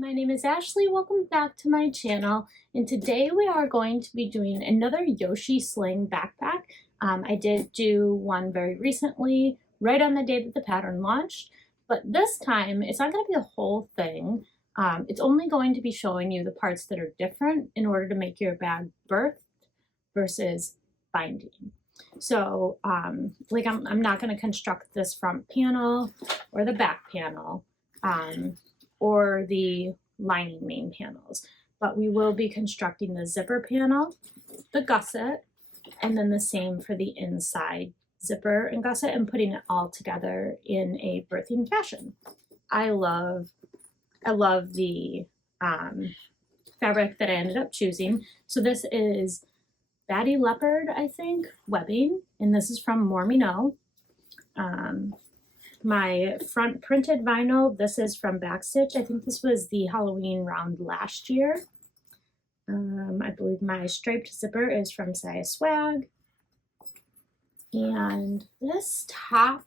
My name is Ashley. Welcome back to my channel. And today we are going to be doing another Yoshi Sling backpack. I did do one very recently, right on the day that the pattern launched. But this time, it's not going to be a whole thing. It's only going to be showing you the parts that are different in order to make your bag birthed versus binding. So, I'm not going to construct this front panel or the back panel. Or the lining main panels, but we will be constructing the zipper panel, the gusset, and then the same for the inside zipper and gusset, and putting it all together in a birthing fashion. I love the fabric that I ended up choosing. So this is Batty Leopard, I think, webbing, and this is from Mormino. My front printed vinyl, this is from Backstitch. I think this was the Halloween round last year. I believe my striped zipper is from Saya Swag. And this top,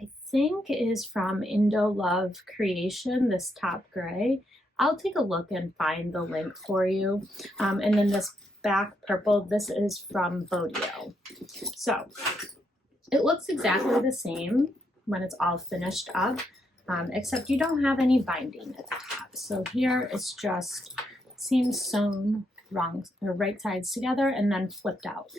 I think, is from Indo Love Creation, this top gray. I'll take a look and find the link for you. And then this back purple, this is from Bodio. So it looks exactly the same when it's all finished up, except you don't have any binding at the top. So here it's just seams sewn right sides together and then flipped out.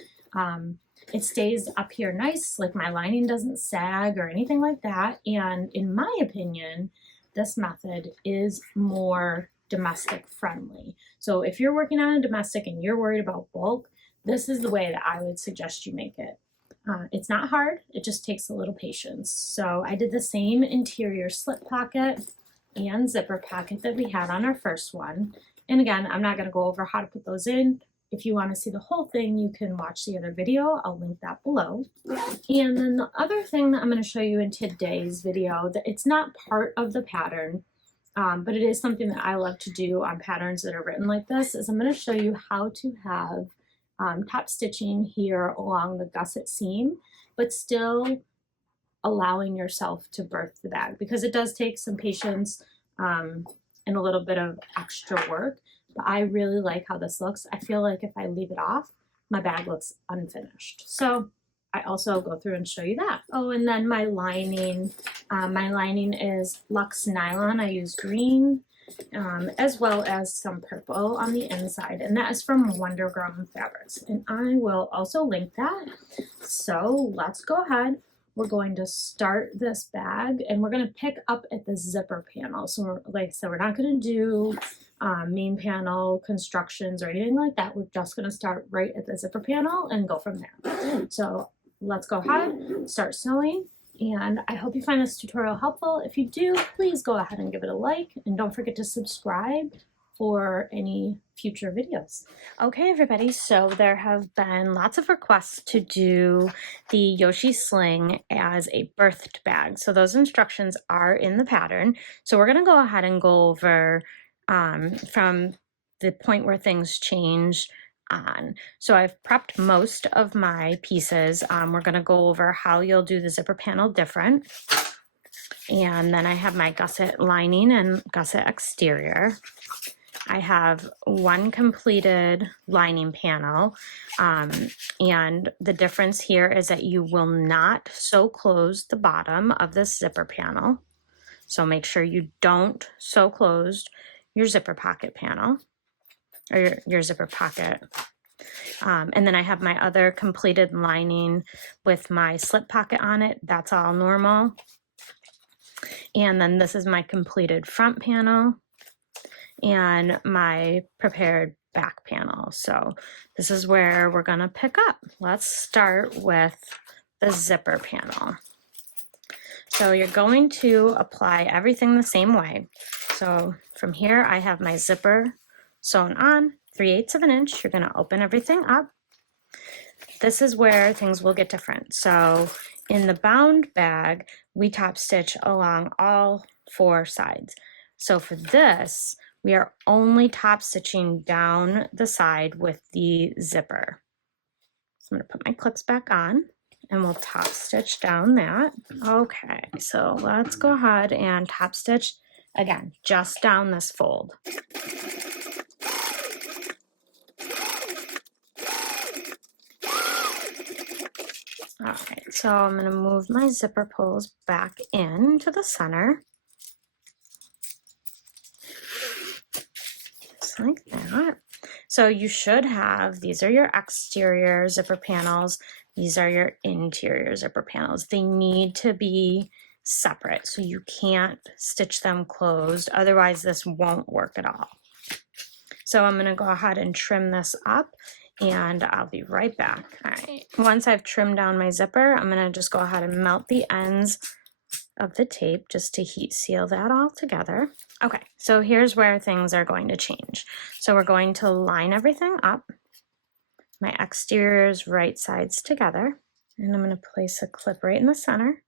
It stays up here nice, like my lining doesn't sag or anything like that. And in my opinion, this method is more domestic friendly. So if you're working on a domestic and you're worried about bulk, this is the way that I would suggest you make it. It's not hard, it just takes a little patience. So I did the same interior slip pocket and zipper pocket that we had on our first one. And again, I'm not going to go over how to put those in. If you want to see the whole thing, you can watch the other video. I'll link that below. And then the other thing that I'm going to show you in today's video, that it's not part of the pattern, but it is something that I love to do on patterns that are written like this, is I'm going to show you how to have top stitching here along the gusset seam, but still allowing yourself to birth the bag, because it does take some patience and a little bit of extra work. But I really like how this looks. I feel like if I leave it off, my bag looks unfinished. So I also go through and show you that. Oh, and then my lining is Luxe Nylon. I use green, as well as some purple on the inside, and that is from Wondergrown Fabrics, and I will also link that. So let's go ahead. We're going to start this bag, and we're going to pick up at the zipper panel. So like I said, we're not going to do main panel constructions or anything like that. We're just going to start right at the zipper panel and go from there. So let's go ahead, start sewing. And I hope you find this tutorial helpful. If you do, please go ahead and give it a like, and don't forget to subscribe for any future videos. Okay, everybody, so there have been lots of requests to do the Yoshi Sling as a birthed bag. So those instructions are in the pattern. So we're going to go ahead and go over from the point where things change on. So I've prepped most of my pieces. We're going to go over how you'll do the zipper panel different. And then I have my gusset lining and gusset exterior. I have one completed lining panel. And the difference here is that you will not sew close the bottom of this zipper panel. So make sure you don't sew closed your zipper pocket panel, or your zipper pocket. And then I have my other completed lining with my slip pocket on it. That's all normal. And then this is my completed front panel and my prepared back panel. So this is where we're going to pick up. Let's start with the zipper panel. So you're going to apply everything the same way. So from here, I have my zipper sewn on 3/8 of an inch. You're going to open everything up. This is where things will get different. So in the bound bag, we top stitch along all 4 sides. So for this, we are only top stitching down the side with the zipper. So I'm going to put my clips back on, and we'll top stitch down that. Okay, so let's go ahead and top stitch Again, just down this fold. All right, so I'm going to move my zipper pulls back into the center. Just like that. So you should have, these are your exterior zipper panels. These are your interior zipper panels. They need to be separate, so you can't stitch them closed. Otherwise, this won't work at all. So I'm going to go ahead and trim this up, and I'll be right back. All right, once I've trimmed down my zipper, I'm going to just go ahead and melt the ends of the tape just to heat seal that all together. Okay, so here's where things are going to change. So we're going to line everything up, my exteriors right sides together, and I'm going to place a clip right in the center,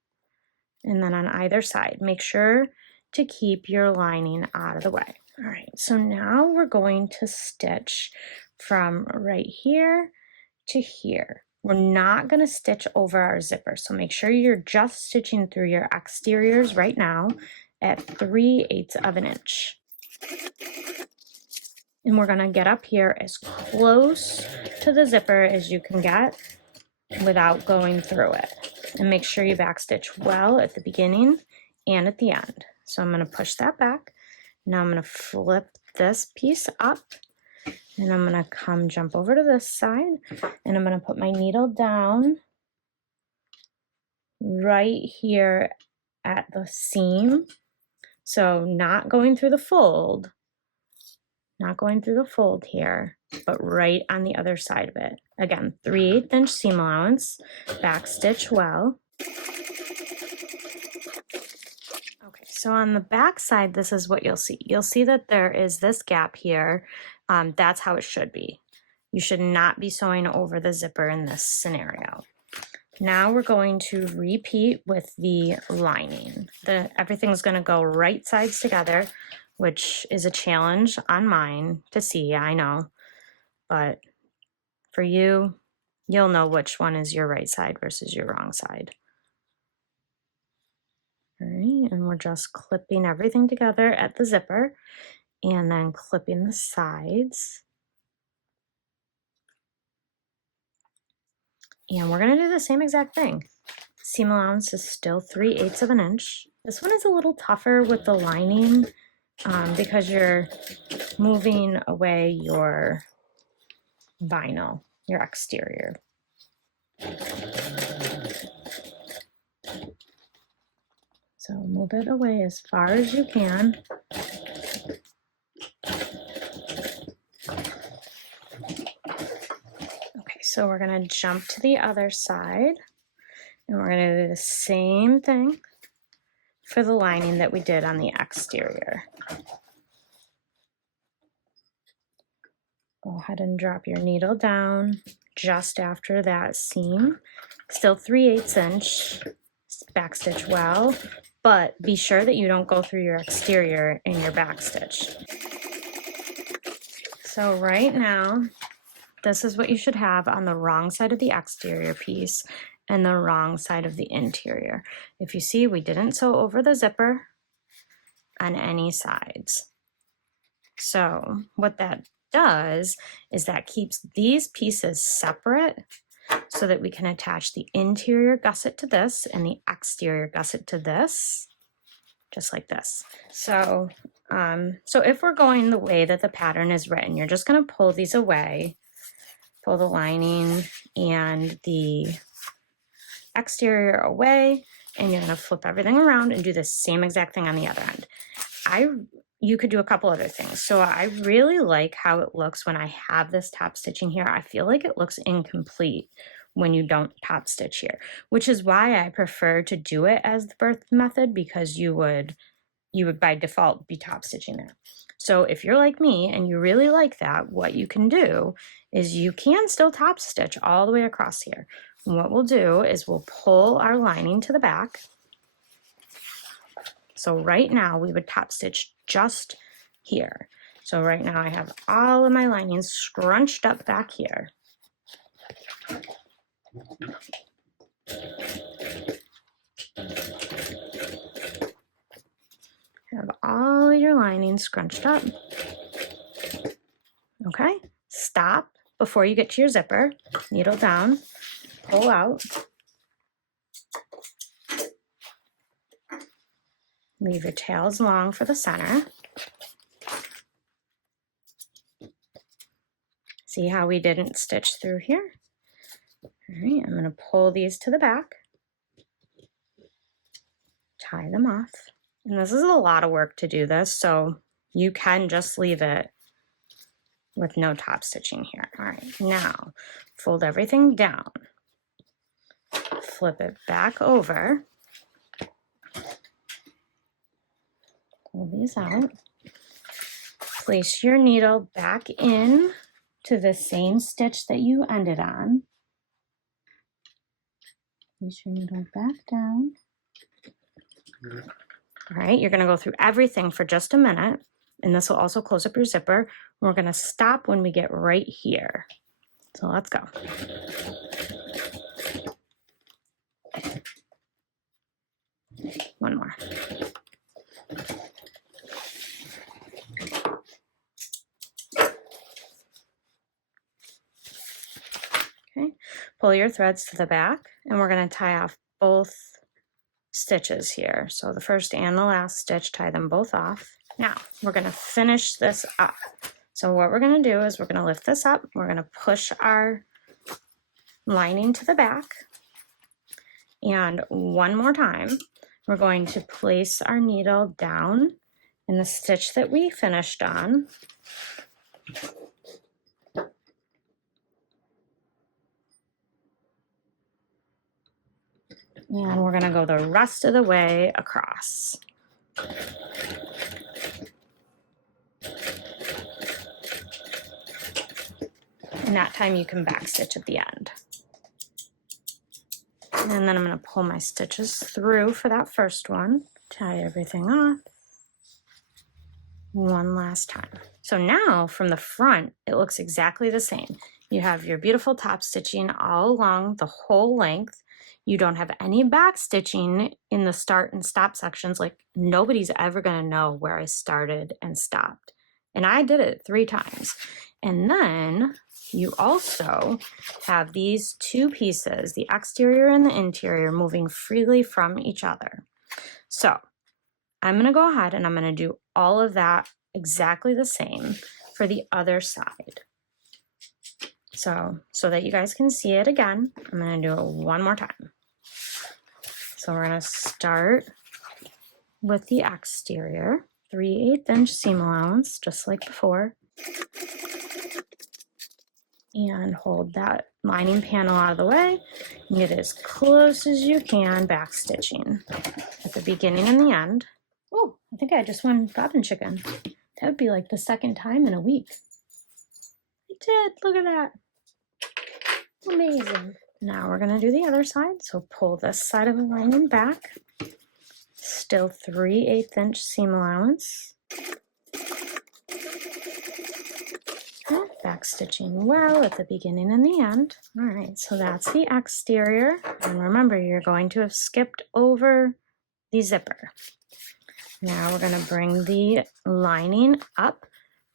and then on either side. Make sure to keep your lining out of the way. All right, so now we're going to stitch from right here to here. We're not going to stitch over our zipper, so make sure you're just stitching through your exteriors right now at 3/8 of an inch. And we're going to get up here as close to the zipper as you can get without going through it. And make sure you backstitch well at the beginning and at the end. So I'm going to push that back. Now I'm going to flip this piece up, and I'm going to jump over to this side, and I'm going to put my needle down right here at the seam. So not going through the fold, here, but right on the other side of it. Again, 3/8 inch seam allowance, backstitch well. Okay, so on the back side, this is what you'll see. You'll see that there is this gap here. That's how it should be. You should not be sewing over the zipper in this scenario. Now we're going to repeat with the lining. Everything's going to go right sides together, which is a challenge on mine to see, I know. But for you, you'll know which one is your right side versus your wrong side. All right, and we're just clipping everything together at the zipper and then clipping the sides. And we're going to do the same exact thing. Seam allowance is still 3/8 of an inch. This one is a little tougher with the lining because you're moving away your vinyl, your exterior. So move it away as far as you can. Okay, so we're going to jump to the other side, and we're going to do the same thing for the lining that we did on the exterior. Go ahead and drop your needle down just after that seam. Still 3/8 inch, backstitch well, but be sure that you don't go through your exterior in your backstitch. So right now, this is what you should have on the wrong side of the exterior piece and the wrong side of the interior. If you see, we didn't sew over the zipper on any sides. So what that does is that keeps these pieces separate so that we can attach the interior gusset to this and the exterior gusset to this, just like this. So, so if we're going the way that the pattern is written, you're just going to pull these away, pull the lining and the exterior away, and you're going to flip everything around and do the same exact thing on the other end. You could do a couple other things. So I really like how it looks when I have this top stitching here. I feel like it looks incomplete when you don't top stitch here, which is why I prefer to do it as the birth method, because you would by default be top stitching there. So if you're like me and you really like that, what you can do is you can still top stitch all the way across here. And what we'll do is we'll pull our lining to the back. So right now we would top stitch just here. So right now I have all of my lining scrunched up back here. Have all your lining scrunched up. Okay, stop before you get to your zipper. Needle down, pull out. Leave your tails long for the center. See how we didn't stitch through here? All right, I'm gonna pull these to the back. Tie them off. And this is a lot of work to do this, so you can just leave it with no top stitching here. All right, now fold everything down. Flip it back over. Pull these out. Place your needle back in to the same stitch that you ended on. Place your needle back down. All right, you're going to go through everything for just a minute, and this will also close up your zipper. We're going to stop when we get right here. So let's go. One more. Okay, pull your threads to the back, and we're going to tie off both stitches here. So the first and the last stitch, tie them both off. Now we're going to finish this up. So what we're going to do is we're going to lift this up. We're going to push our lining to the back. And one more time, we're going to place our needle down in the stitch that we finished on. And we're going to go the rest of the way across. And that time you can back stitch at the end. And then I'm going to pull my stitches through for that first one. Tie everything off. One last time. So now from the front, it looks exactly the same. You have your beautiful top stitching all along the whole length. You don't have any back stitching in the start and stop sections. Like nobody's ever going to know where I started and stopped. And I did it 3 times. And then you also have these two pieces, the exterior and the interior, moving freely from each other. So I'm going to go ahead and I'm going to do all of that exactly the same for the other side. So that you guys can see it again, I'm going to do it one more time. So we're going to start with the exterior, 3/8 inch seam allowance, just like before. And hold that lining panel out of the way and get as close as you can back stitching at the beginning and the end. Oh, I think I just won bobbin chicken. That would be like the second time in a week. I did, look at that. Amazing. Now we're gonna do the other side. So pull this side of the lining back. Still 3/8 inch seam allowance. Back stitching well at the beginning and the end. All right, so that's the exterior. And remember, you're going to have skipped over the zipper. Now we're going to bring the lining up,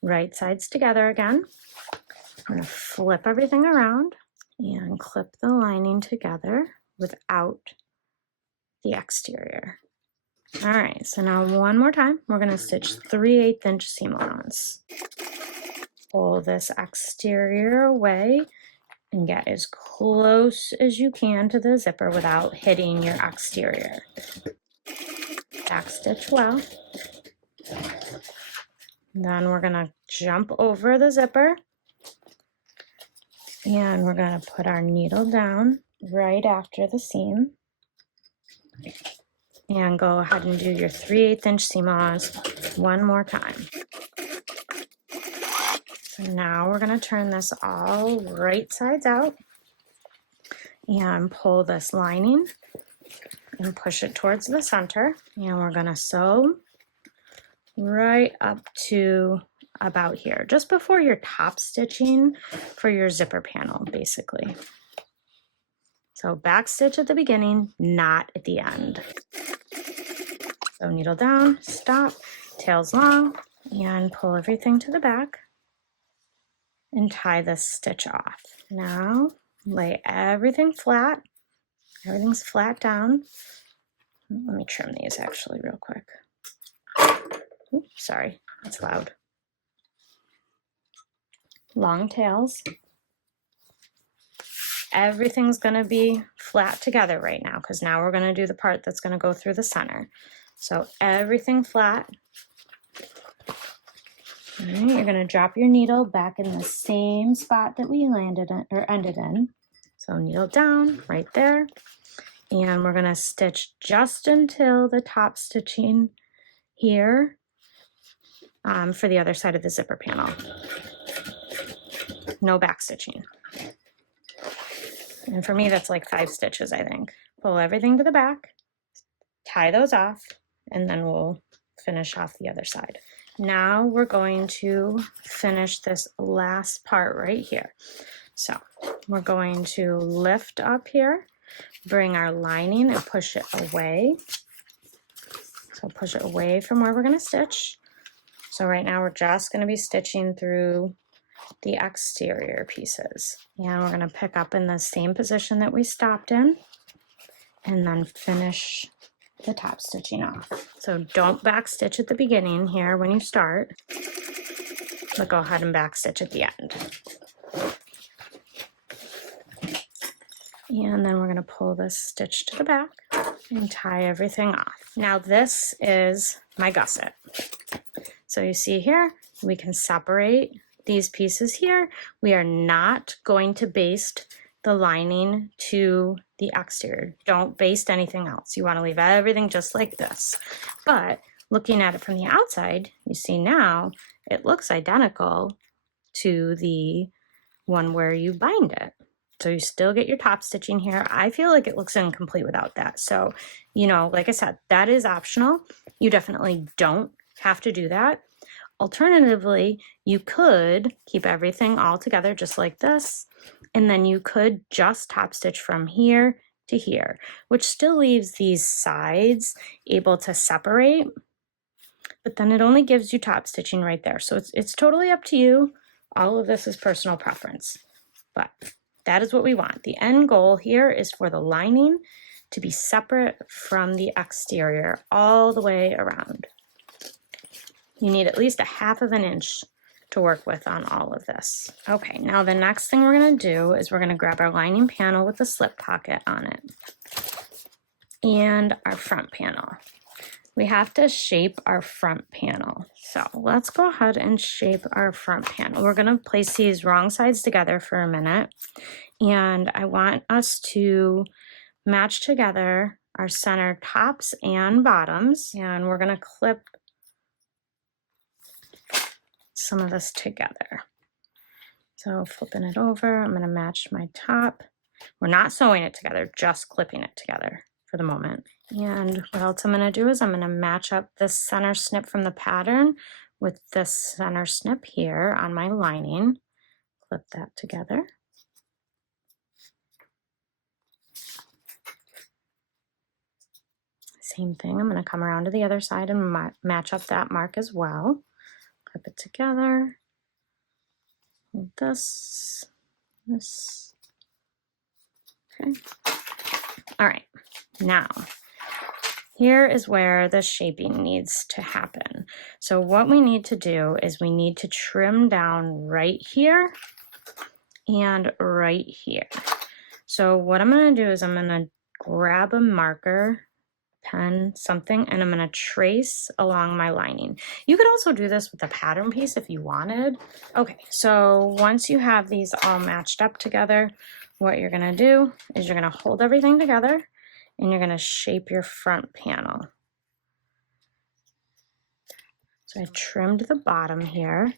right sides together again. I'm going to flip everything around and clip the lining together without the exterior. All right, so now one more time, we're going to stitch 3/8 inch seam allowance. Pull this exterior away and get as close as you can to the zipper without hitting your exterior. Back stitch well. Then we're going to jump over the zipper and we're going to put our needle down right after the seam and go ahead and do your 3/8 inch seam allowance one more time. So now we're going to turn this all right sides out and pull this lining and push it towards the center. And we're going to sew right up to about here, just before your top stitching for your zipper panel, basically. So back stitch at the beginning, not at the end. So needle down, stop, tails long, and pull everything to the back and tie this stitch off. Now lay everything flat. Everything's flat down. Let me trim these actually real quick. Oops, sorry, that's loud. Long tails. Everything's going to be flat together right now because now we're going to do the part that's going to go through the center. So everything flat. All right, you're going to drop your needle back in the same spot that we landed in, or ended in. So needle down right there. And we're going to stitch just until the top stitching here for the other side of the zipper panel. No back stitching. And for me, that's like 5 stitches, I think. Pull everything to the back, tie those off, and then we'll finish off the other side. Now we're going to finish this last part right here. So we're going to lift up here, bring our lining and push it away. So push it away from where we're going to stitch. So right now we're just going to be stitching through the exterior pieces. And we're going to pick up in the same position that we stopped in and then finish the top stitching off. So don't back stitch at the beginning here when you start, but go ahead and back stitch at the end. And then we're going to pull this stitch to the back and tie everything off. Now this is my gusset. So you see here, we can separate these pieces here. We are not going to baste the lining to the exterior. Don't baste anything else. You want to leave everything just like this. But looking at it from the outside, you see now it looks identical to the one where you bind it. So you still get your top stitching here. I feel like it looks incomplete without that. So, you know, like I said, that is optional. You definitely don't have to do that. Alternatively, you could keep everything all together just like this, and then you could just top stitch from here to here, which still leaves these sides able to separate, but then it only gives you top stitching right there. So it's totally up to you. All of this is personal preference, but that is what we want. The end goal here is for the lining to be separate from the exterior all the way around. You need at least 1/2 inch to work with on all of this. Okay, now the next thing we're going to do is we're going to grab our lining panel with the slip pocket on it and our front panel. We have to shape our front panel. So let's go ahead and shape our front panel. We're going to place these wrong sides together for a minute, and I want us to match together our center tops and bottoms, and we're going to clip some of this together. So flipping it over, I'm going to match my top. We're not sewing it together, just clipping it together for the moment. And what else I'm going to do is I'm going to match up this center snip from the pattern with this center snip here on my lining. Clip that together. Same thing, I'm going to come around to the other side and match up that mark as well. Clip it together. This. Okay. All right. Now, here is where the shaping needs to happen. So what we need to do is we need to trim down right here and right here. So what I'm going to do is I'm going to grab a marker, pen, something, and I'm going to trace along my lining. You could also do this with a pattern piece if you wanted. Okay, so once you have these all matched up together, what you're going to do is you're going to hold everything together and you're going to shape your front panel. So I trimmed the bottom here,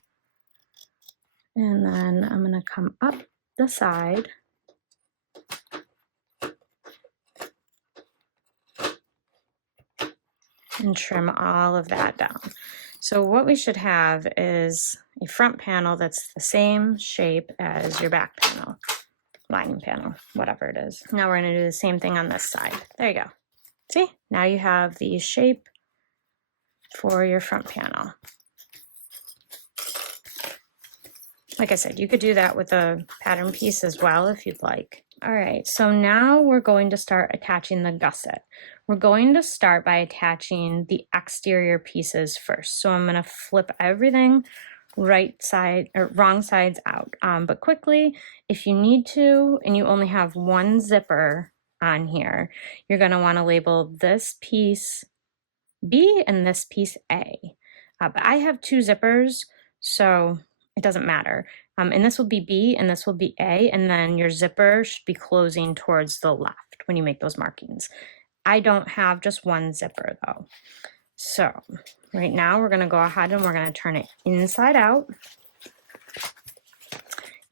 and then I'm going to come up the side and trim all of that down. So what we should have is a front panel that's the same shape as your back panel, lining panel, whatever it is. Now we're going to do the same thing on this side. There you go. See, now you have the shape for your front panel. Like I said, you could do that with a pattern piece as well if you'd like. All right, so now we're going to start attaching the gusset. We're going to start by attaching the exterior pieces first. So I'm gonna flip everything right side or wrong sides out. But quickly, if you need to, and you only have one zipper on here, you're gonna wanna label this piece B and this piece A. But I have two zippers, so it doesn't matter. And this will be B and this will be A, and then your zipper should be closing towards the left when you make those markings. I don't have just one zipper though. So right now we're gonna go ahead and we're gonna turn it inside out.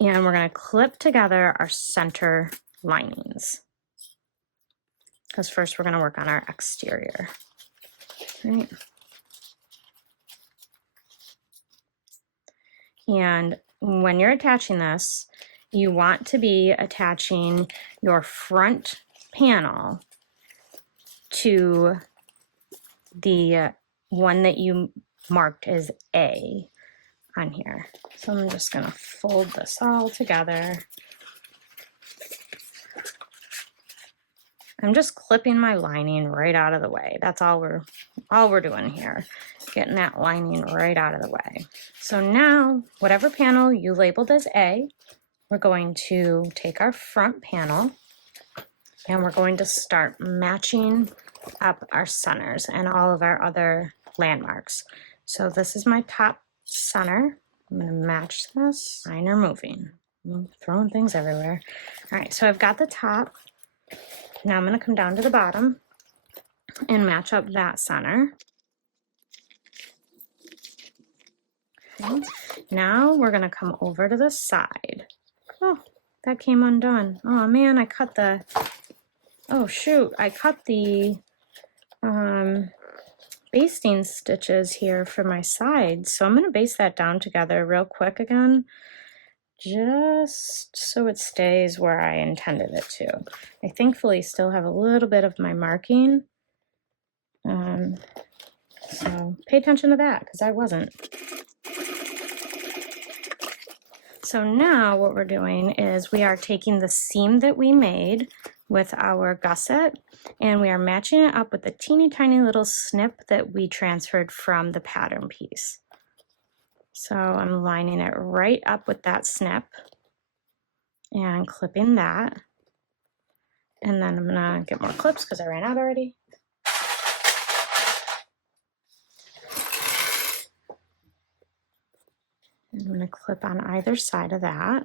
And we're gonna clip together our center linings. Because first we're gonna work on our exterior. Right. And when you're attaching this, you want to be attaching your front panel to the one that you marked as A on here. So I'm just gonna fold this all together. I'm just clipping my lining right out of the way. That's all we're doing here, getting that lining right out of the way. So now, whatever panel you labeled as A, we're going to take our front panel and we're going to start matching up our centers and all of our other landmarks. So this is my top center. I'm gonna match this. Mine are moving. I'm throwing things everywhere. All right, so I've got the top. Now I'm gonna come down to the bottom and match up that center. Okay. Now we're gonna come over to the side. Oh, that came undone. Oh man, I cut the, oh shoot, I cut the basting stitches here for my sides. So I'm gonna baste that down together real quick again, just so it stays where I intended it to. I thankfully still have a little bit of my marking. So pay attention to that because I wasn't. So now what we're doing is we are taking the seam that we made with our gusset and we are matching it up with a teeny tiny little snip that we transferred from the pattern piece. So I'm lining it right up with that snip and clipping that. And then I'm gonna get more clips because I ran out already. I'm gonna clip on either side of that.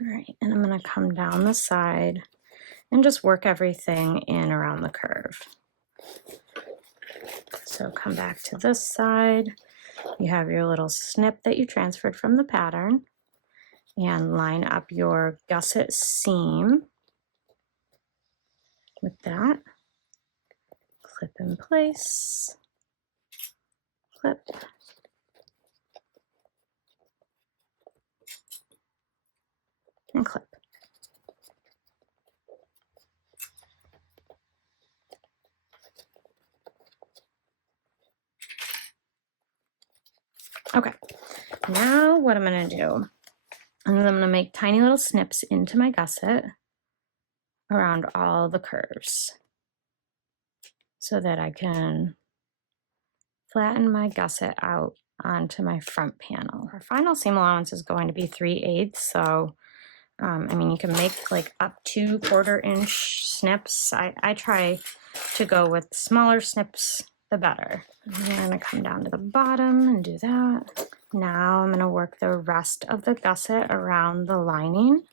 All right, and I'm gonna come down the side and just work everything in around the curve. So come back to this side. You have your little snip that you transferred from the pattern and line up your gusset seam with that. Clip in place, clip, and clip. Okay, now what I'm gonna do is I'm gonna make tiny little snips into my gusset around all the curves so that I can flatten my gusset out onto my front panel. Our final seam allowance is going to be 3/8, so I mean, you can make like up to 1/4 inch snips. I try to go with smaller snips, the better. I'm gonna come down to the bottom and do that. Now I'm gonna work the rest of the gusset around the lining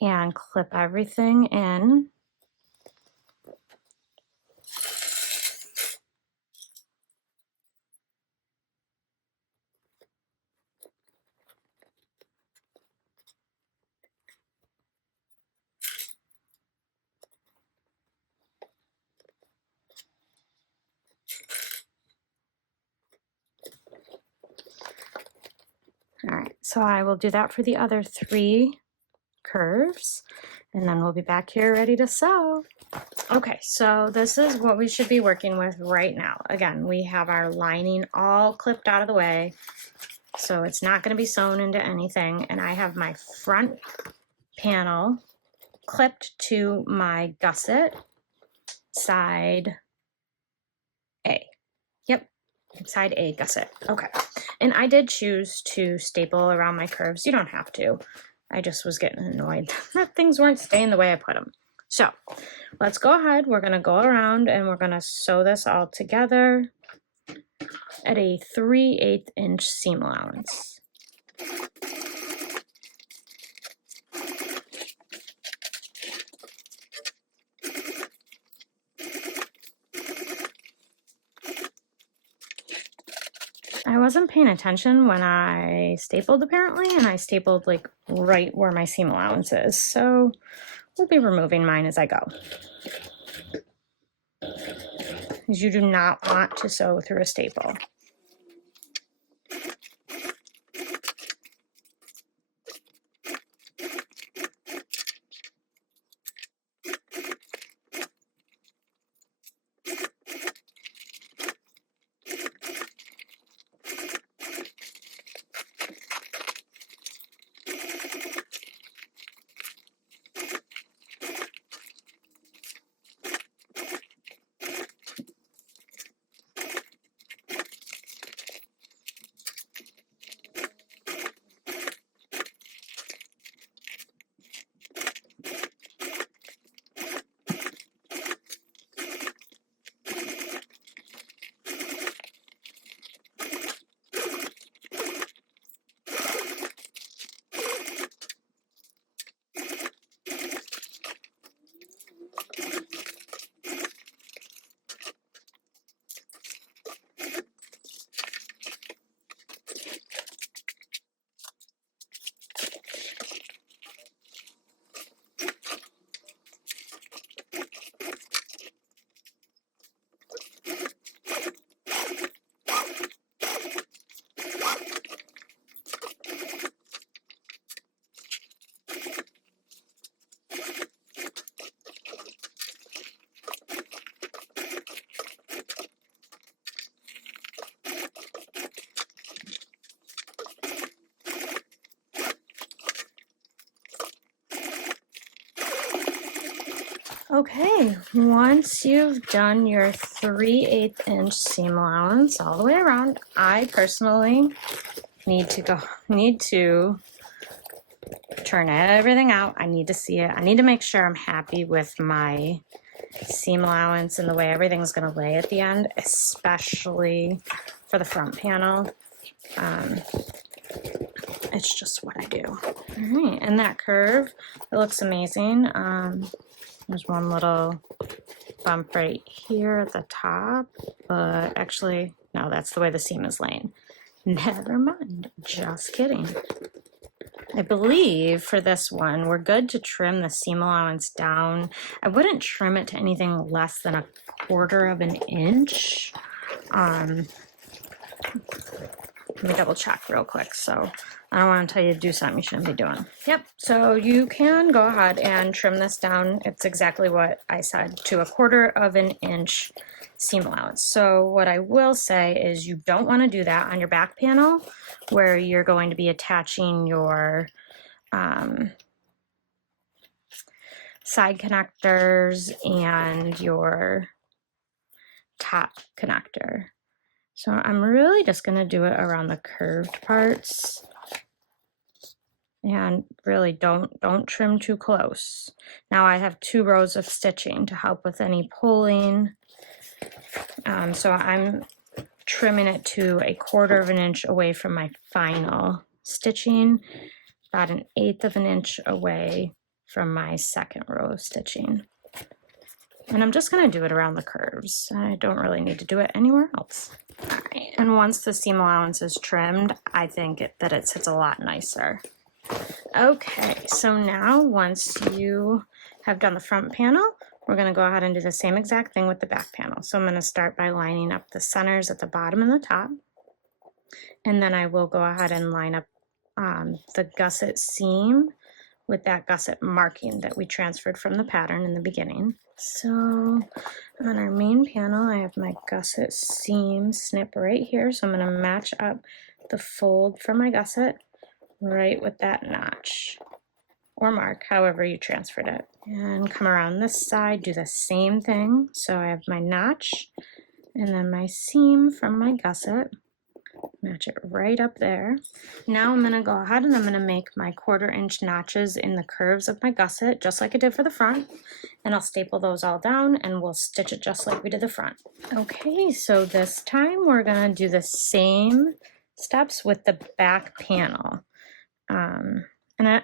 and clip everything in. All right, so I will do that for the other 3 curves. and then we'll be back here ready to sew. Okay, so this is what we should be working with right now. Again, we have our lining all clipped out of the way, so it's not going to be sewn into anything, and I have my front panel clipped to my gusset side A. Yep, side A gusset. Okay, and I did choose to staple around my curves. You don't have to. I just was getting annoyed that things weren't staying the way I put them. So let's go ahead. We're going to go around and we're going to sew this all together at a 3/8 inch seam allowance. I wasn't paying attention when I stapled apparently, and I stapled like right where my seam allowance is. So we'll be removing mine as I go. Because you do not want to sew through a staple. Okay, once you've done your 3/8 inch seam allowance all the way around, I personally need to turn everything out. I need to see it. I need to make sure I'm happy with my seam allowance and the way everything's going to lay at the end, especially for the front panel. It's just what I do. All right, and that curve, it looks amazing. There's one little bump right here at the top, but actually, no, that's the way the seam is laying. Never mind, just kidding. I believe for this one, we're good to trim the seam allowance down. I wouldn't trim it to anything less than 1/4 of an inch. Let me double check real quick. So I don't want to tell you to do something you shouldn't be doing. Yep, so you can go ahead and trim this down. It's exactly what I said, to 1/4 of an inch seam allowance. So what I will say is you don't want to do that on your back panel where you're going to be attaching your side connectors and your top connector. So I'm really just going to do it around the curved parts, and really don't trim too close. Now I have 2 rows of stitching to help with any pulling. So I'm trimming it to 1/4 of an inch away from my final stitching, about 1/8 of an inch away from my second row of stitching. And I'm just going to do it around the curves. I don't really need to do it anywhere else. All right. And once the seam allowance is trimmed, I think that it sits a lot nicer. Okay, so now once you have done the front panel, we're going to go ahead and do the same exact thing with the back panel. So I'm going to start by lining up the centers at the bottom and the top. And then I will go ahead and line up the gusset seam with that gusset marking that we transferred from the pattern in the beginning. So on our main panel, I have my gusset seam snip right here. So I'm going to match up the fold from my gusset right with that notch or mark, however you transferred it. And come around this side, do the same thing. So I have my notch and then my seam from my gusset. Match it right up there. Now I'm going to go ahead and I'm going to make my 1/4 inch notches in the curves of my gusset, just like I did for the front. And I'll staple those all down and we'll stitch it just like we did the front. Okay, so this time we're going to do the same steps with the back panel. And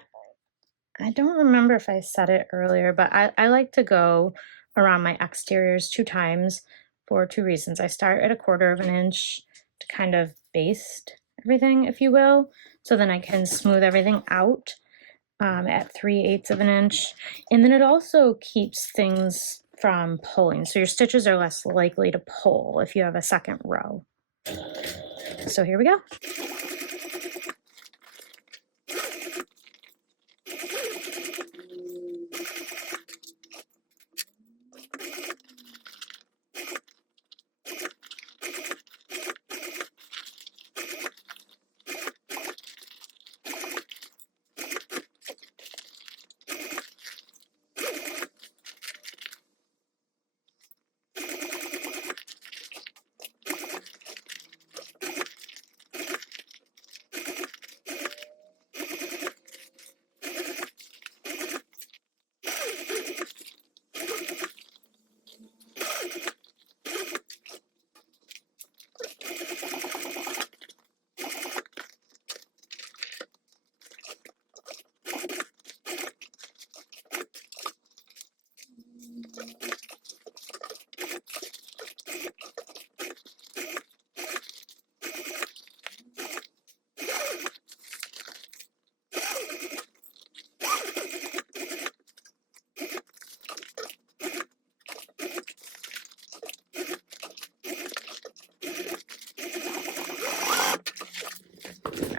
I don't remember if I said it earlier, but I like to go around my exteriors 2 times for 2 reasons. I start at a 1/4 inch to kind of baste everything, if you will, so then I can smooth everything out at 3/8 inch. And then it also keeps things from pulling. So your stitches are less likely to pull if you have a second row. So here we go.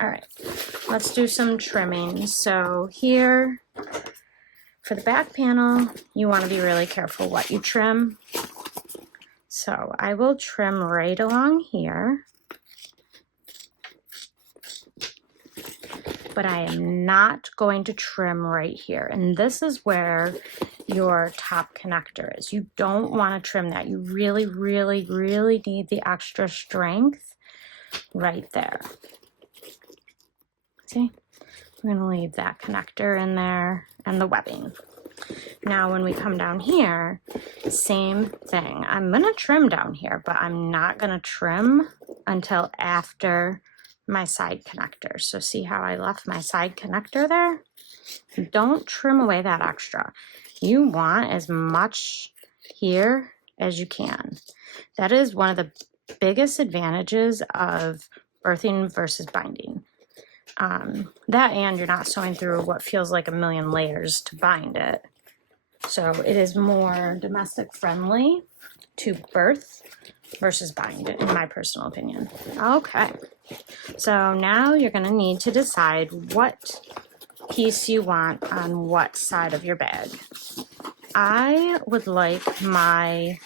All right, let's do some trimming. So here, for the back panel, you want to be really careful what you trim. So I will trim right along here, but I am not going to trim right here. And this is where your top connector is. You don't want to trim that. You really, really, really need the extra strength right there. See? We're going to leave that connector in there and the webbing. Now when we come down here, same thing. I'm going to trim down here, but I'm not going to trim until after my side connector. So see how I left my side connector there? Don't trim away that extra. You want as much here as you can. That is one of the biggest advantages of birthing versus binding. That and you're not sewing through what feels like a million layers to bind it. So it is more domestic friendly to birth versus bind, in my personal opinion. Okay, so now you're going to need to decide what piece you want on what side of your bag. I would like my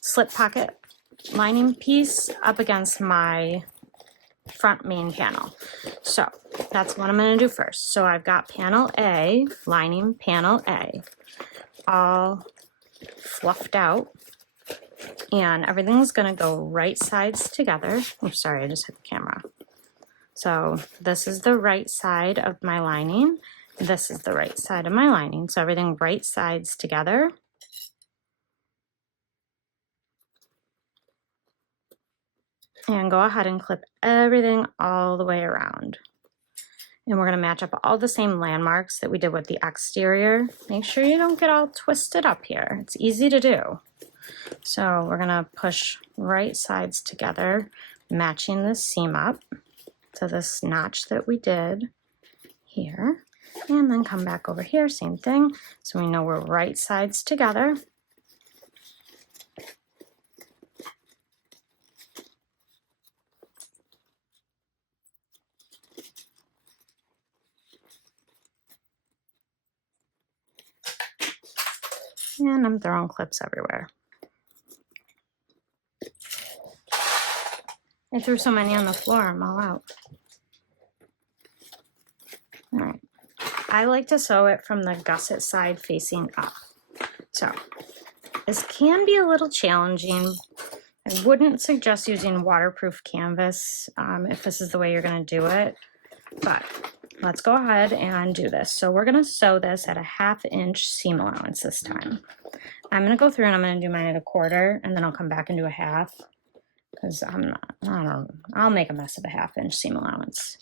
slip pocket lining piece up against my front main panel. So that's what I'm going to do first. So I've got panel A, lining panel A, all fluffed out, and everything's going to go right sides together. I'm sorry, I just hit the camera. So this is the right side of my lining. This is the right side of my lining. So everything right sides together. And go ahead and clip everything all the way around. And we're going to match up all the same landmarks that we did with the exterior. Make sure you don't get all twisted up here. It's easy to do. So we're going to push right sides together, matching the seam up to this notch that we did here. And then come back over here, same thing. So we know we're right sides together. And I'm throwing clips everywhere. I threw so many on the floor, I'm all out. All right. I like to sew it from the gusset side facing up. So this can be a little challenging. I wouldn't suggest using waterproof canvas if this is the way you're going to do it, but let's go ahead and do this. So we're going to sew this at a 1/2 inch seam allowance this time. I'm going to go through and I'm going to do mine at a 1/4, and then I'll come back and do a 1/2 because I'll make a mess of a 1/2 inch seam allowance.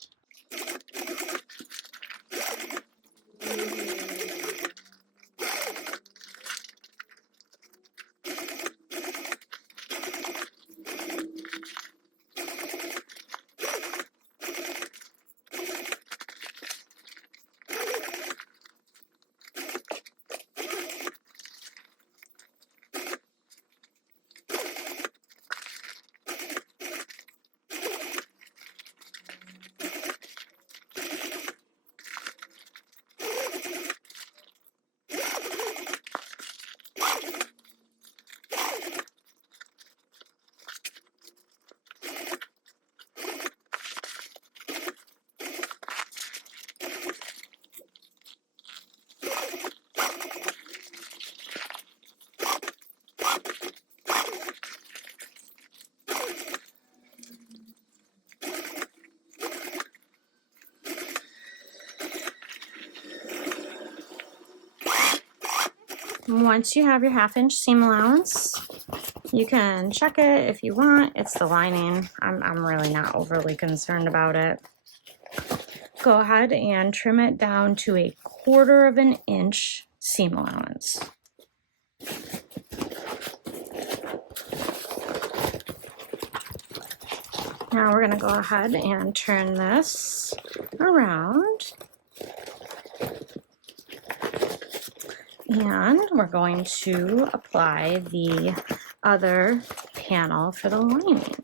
Once you have your 1/2 inch seam allowance, you can check it if you want. It's the lining. I'm really not overly concerned about it. Go ahead and trim it down to a 1/4 inch seam allowance. Now we're going to go ahead and turn this around. And we're going to apply the other panel for the lining.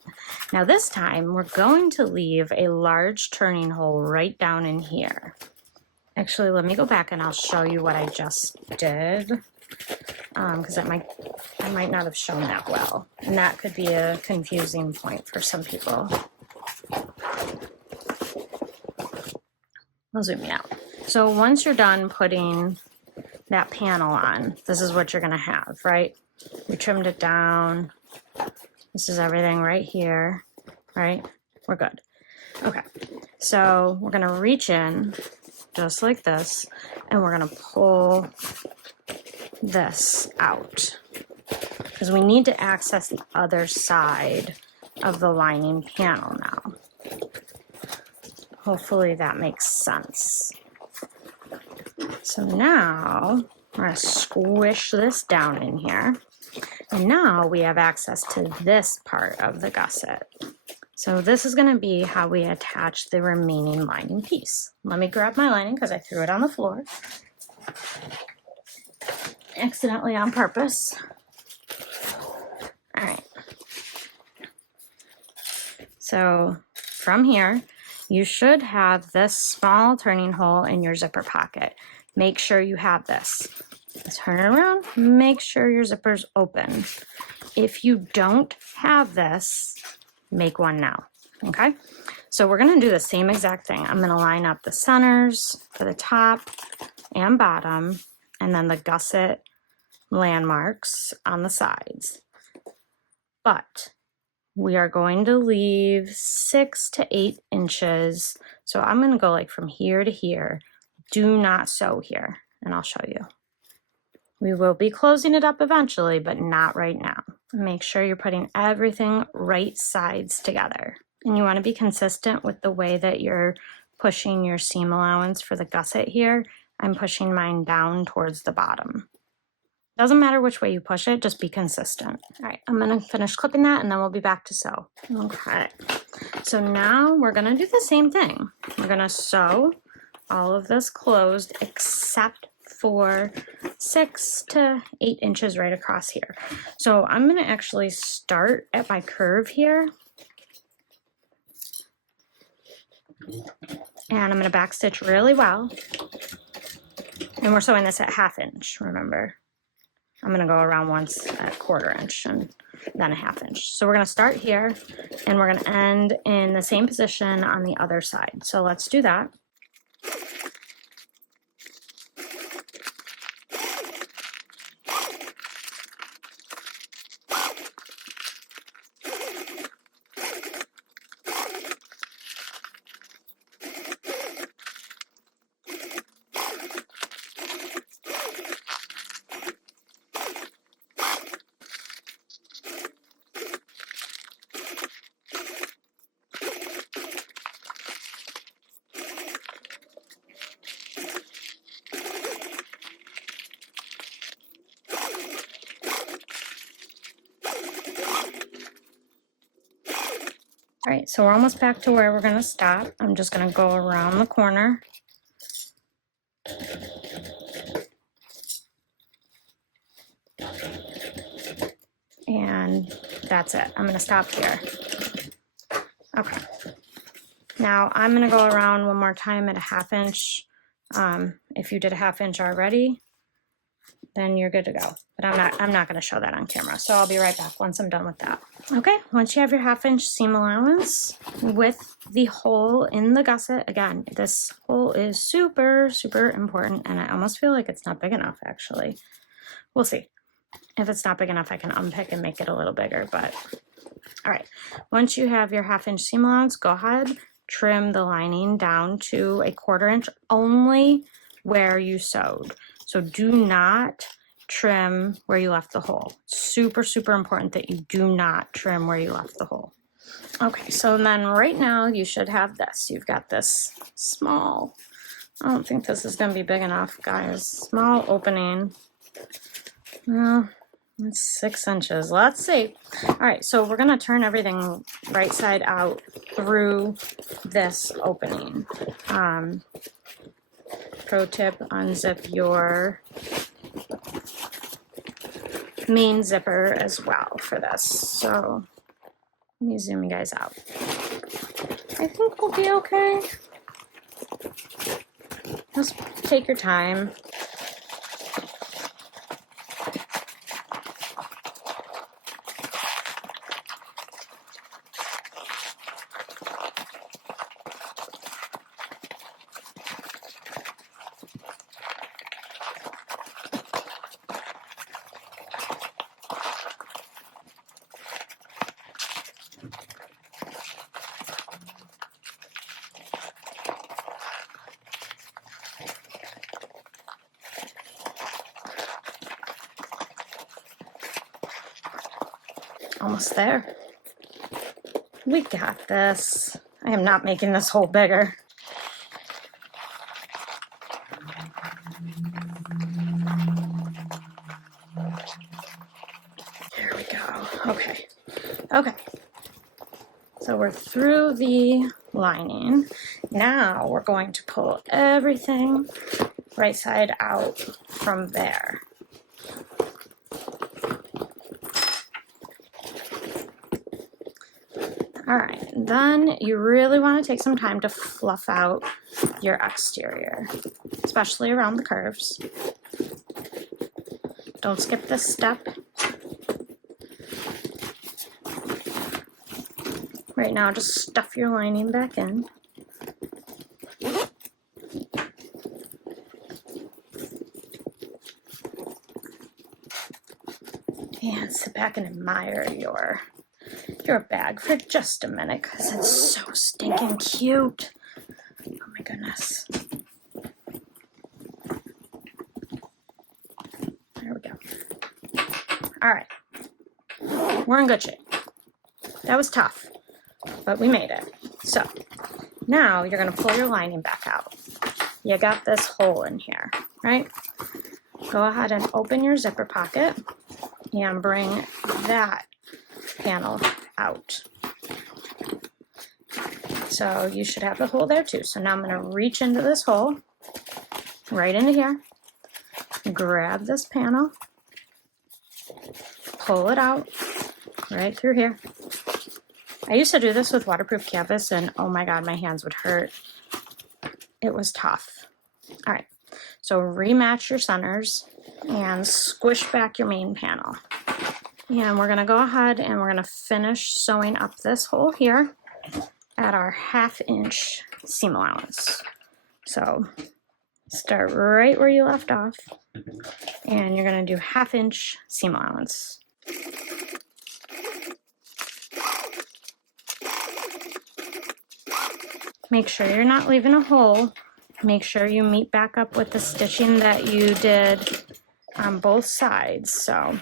Now this time we're going to leave a large turning hole right down in here. Actually, let me go back and I'll show you what I just did, because I might not have shown that well, and that could be a confusing point for some people. I'll zoom you out. So once you're done putting that panel on, this is what you're going to have, right? We trimmed it down. This is everything right here, right? We're good. Okay, so we're going to reach in just like this, and we're going to pull this out because we need to access the other side of the lining panel now. Hopefully that makes sense. So now we're going to squish this down in here. And now we have access to this part of the gusset. So this is going to be how we attach the remaining lining piece. Let me grab my lining because I threw it on the floor. Accidentally on purpose. All right. So from here, you should have this small turning hole in your zipper pocket. Make sure you have this. Turn it around, make sure your zipper's open. If you don't have this, make one now, okay? So we're gonna do the same exact thing. I'm gonna line up the centers for the top and bottom, and then the gusset landmarks on the sides. But we are going to leave 6 to 8 inches. So I'm gonna go like from here to here. Do not sew here, and I'll show you. We will be closing it up eventually, but not right now. Make sure you're putting everything right sides together. And you want to be consistent with the way that you're pushing your seam allowance for the gusset here. I'm pushing mine down towards the bottom. Doesn't matter which way you push it, just be consistent. All right, I'm gonna finish clipping that and then we'll be back to sew. Okay, so now we're gonna do the same thing. We're gonna sew all of this closed except for 6 to 8 inches right across here. So I'm going to actually start at my curve here. And I'm going to backstitch really well. And we're sewing this at 1/2 inch, remember. I'm gonna go around once at 1/4 inch and then a 1/2 inch. So we're gonna start here and we're gonna end in the same position on the other side. So let's do that. All right, so we're almost back to where we're gonna stop. I'm just gonna go around the corner. And that's it. I'm gonna stop here. Okay. Now I'm gonna go around one more time at a 1/2 inch. If you did a 1/2 inch already, then you're good to go. But I'm not gonna show that on camera. So I'll be right back once I'm done with that. Okay, once you have your 1/2 inch seam allowance with the hole in the gusset, again, this hole is super, super important, and I almost feel like it's not big enough, actually. We'll see. If it's not big enough, I can unpick and make it a little bigger, but all right. Once you have your 1/2 inch seam allowance, go ahead, trim the lining down to a 1/4 inch only where you sewed. So do not trim where you left the hole. Super, super important that you do not trim where you left the hole. Okay, so then right now you should have this. You've got this small, I don't think this is gonna be big enough, guys. Small opening. Well, it's 6 inches. Let's see. All right, so we're gonna turn everything right side out through this opening. Pro tip, unzip your main zipper as well for this. So let me zoom you guys out. I think we'll be okay. Just take your time. Almost there. We got this. I am not making this hole bigger. There we go. Okay. Okay. So we're through the lining. Now we're going to pull everything right side out from there. All right, then you really want to take some time to fluff out your exterior, especially around the curves. Don't skip this step. Right now, just stuff your lining back in. And sit back and admire your bag for just a minute because it's so stinking cute. Oh my goodness. There we go. All right. We're in good shape. That was tough, but we made it. So now you're going to pull your lining back out. You got this hole in here, right? Go ahead and open your zipper pocket and bring that panel out. So you should have the hole there too. So now I'm going to reach into this hole, right into here, grab this panel, pull it out right through here. I used to do this with waterproof canvas and oh my God, my hands would hurt. It was tough. All right, so rematch your centers and squish back your main panel. And we're gonna go ahead and we're gonna finish sewing up this hole here at our 1/2 inch seam allowance. So start right where you left off, and you're gonna do 1/2 inch seam allowance. Make sure you're not leaving a hole. Make sure you meet back up with the stitching that you did on both sides. So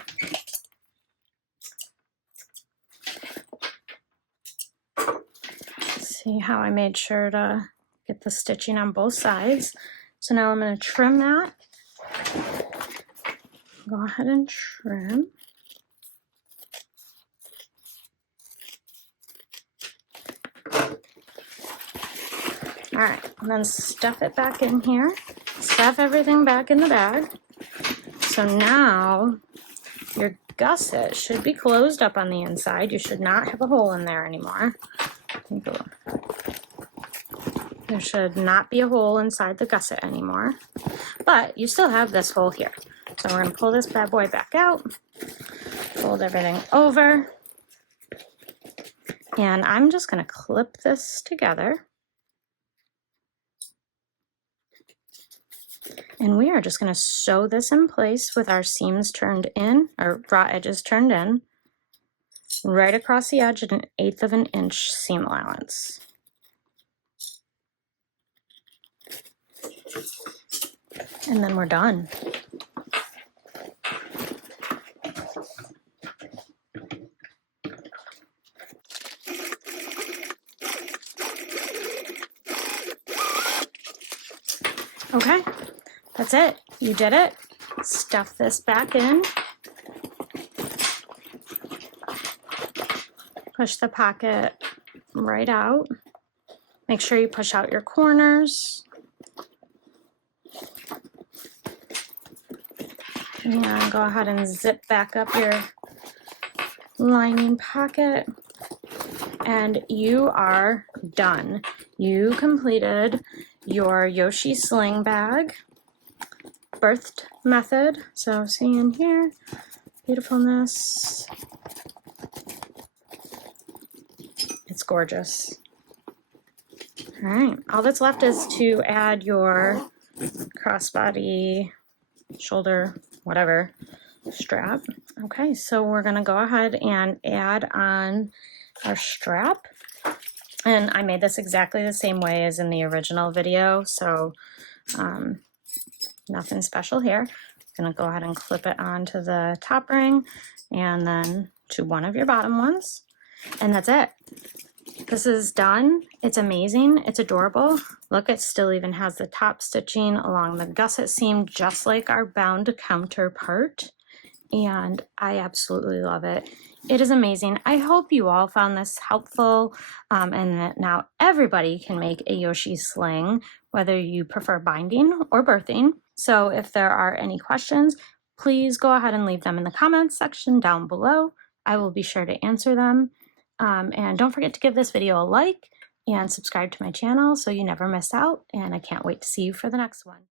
see how I made sure to get the stitching on both sides. So now I'm going to trim that. Go ahead and trim. All right, and then stuff it back in here. Stuff everything back in the bag. So now your gusset should be closed up on the inside. You should not have a hole in there anymore. There should not be a hole inside the gusset anymore, but you still have this hole here. So we're going to pull this bad boy back out, fold everything over, and I'm just going to clip this together. And we are just going to sew this in place with our seams turned in, or raw edges turned in, right across the edge at 1/8 of an inch seam allowance. And then we're done. Okay, that's it. You did it. Stuff this back in. Push the pocket right out. Make sure you push out your corners. And go ahead and zip back up your lining pocket. And you are done. You completed your Yoshi Sling bag birthed method. So see in here, beautifulness. It's gorgeous. All right, all that's left is to add your crossbody, shoulder, whatever, strap. Okay, so we're gonna go ahead and add on our strap. And I made this exactly the same way as in the original video, so nothing special here. I'm gonna go ahead and clip it onto the top ring and then to one of your bottom ones. And that's it. This is done. It's amazing. It's adorable. Look, it still even has the top stitching along the gusset seam, just like our bound counterpart. And I absolutely love it. It is amazing. I hope you all found this helpful and that now everybody can make a Yoshi sling, whether you prefer binding or birthing. So if there are any questions, please go ahead and leave them in the comments section down below. I will be sure to answer them. And don't forget to give this video a like and subscribe to my channel so you never miss out. And I can't wait to see you for the next one.